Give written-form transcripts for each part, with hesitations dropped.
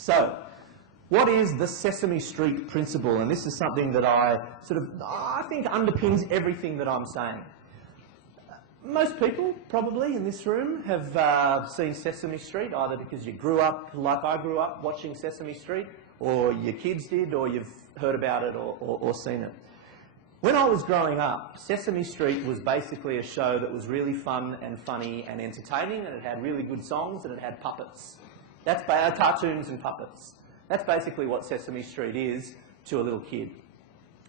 So, what is the Sesame Street principle? And this is something that I think underpins everything that I'm saying. Most people probably in this room have seen Sesame Street, either because you grew up like I grew up watching Sesame Street, or your kids did, or you've heard about it or seen it. When I was growing up, Sesame Street was basically a show that was really fun and funny and entertaining, and it had really good songs, and it had puppets. That's cartoons and puppets. That's basically what Sesame Street is to a little kid.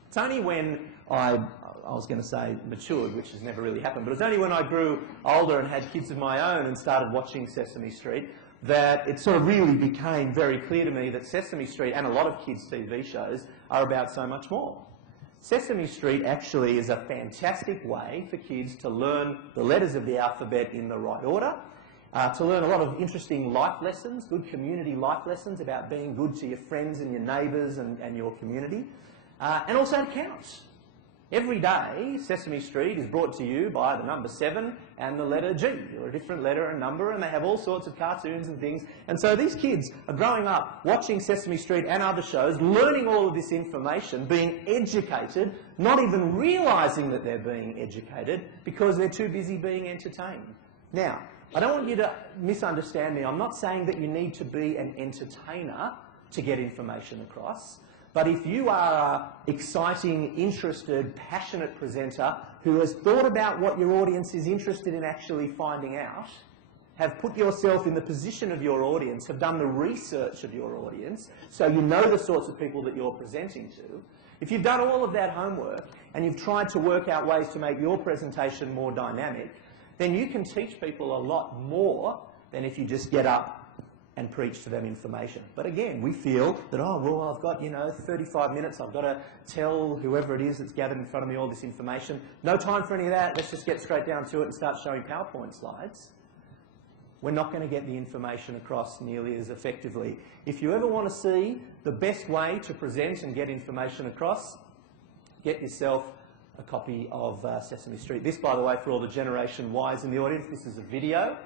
It's only when I was going to say matured, which has never really happened, but it's only when I grew older and had kids of my own and started watching Sesame Street that it sort of really became very clear to me that Sesame Street and a lot of kids' TV shows are about so much more. Sesame Street actually is a fantastic way for kids to learn the letters of the alphabet in the right order, to learn a lot of interesting life lessons, good community life lessons about being good to your friends and your neighbours and your community, and also to count. Every day, Sesame Street is brought to you by the number 7 and the letter G, or a different letter and number, and they have all sorts of cartoons and things. And so these kids are growing up watching Sesame Street and other shows, learning all of this information, being educated, not even realising that they're being educated because they're too busy being entertained. Now, I don't want you to misunderstand me. I'm not saying that you need to be an entertainer to get information across. But if you are an exciting, interested, passionate presenter who has thought about what your audience is interested in actually finding out, have put yourself in the position of your audience, have done the research of your audience, so you know the sorts of people that you're presenting to, if you've done all of that homework and you've tried to work out ways to make your presentation more dynamic, then you can teach people a lot more than if you just get up and preach to them information. But again, we feel that, oh, well, I've got, 35 minutes, I've got to tell whoever it is that's gathered in front of me all this information. No time for any of that, let's just get straight down to it and start showing PowerPoint slides. We're not going to get the information across nearly as effectively. If you ever want to see the best way to present and get information across, get yourself a copy of Sesame Street. This, by the way, for all the Generation Ys in the audience, this is a video.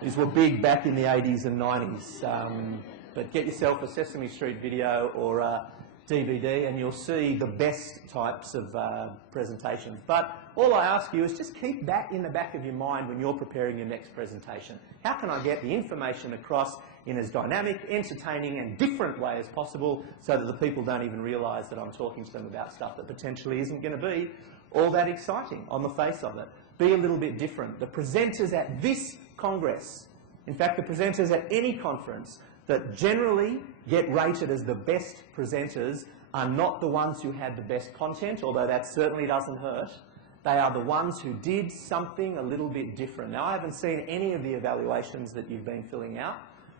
These were big back in the 80s and 90s. But get yourself a Sesame Street video or a DVD and you'll see the best types of presentations. But all I ask you is just keep that in the back of your mind when you're preparing your next presentation. How can I get the information across in as dynamic, entertaining and different way as possible so that the people don't even realise that I'm talking to them about stuff that potentially isn't going to be all that exciting on the face of it. Be a little bit different. The presenters at this Congress, in fact the presenters at any conference that generally get rated as the best presenters are not the ones who had the best content, although that certainly doesn't hurt. They are the ones who did something a little bit different. Now, I haven't seen any of the evaluations that you've been filling out,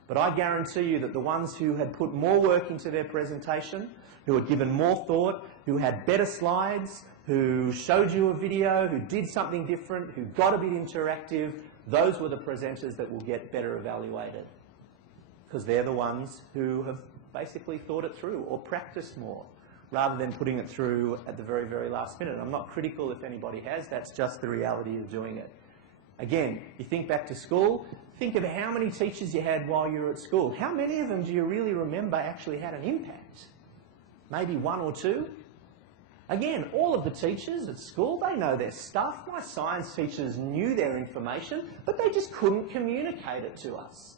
but I guarantee you that the ones who had put more work into their presentation, who had given more thought, who had better slides, who showed you a video, who did something different, who got a bit interactive, those were the presenters that will get better evaluated. Because they're the ones who have basically thought it through or practiced more, rather than putting it through at the very, very last minute. I'm not critical if anybody has, that's just the reality of doing it. Again, you think back to school, think of how many teachers you had while you were at school. How many of them do you really remember actually had an impact? Maybe 1 or 2? Again, all of the teachers at school, they know their stuff. My science teachers knew their information, but they just couldn't communicate it to us.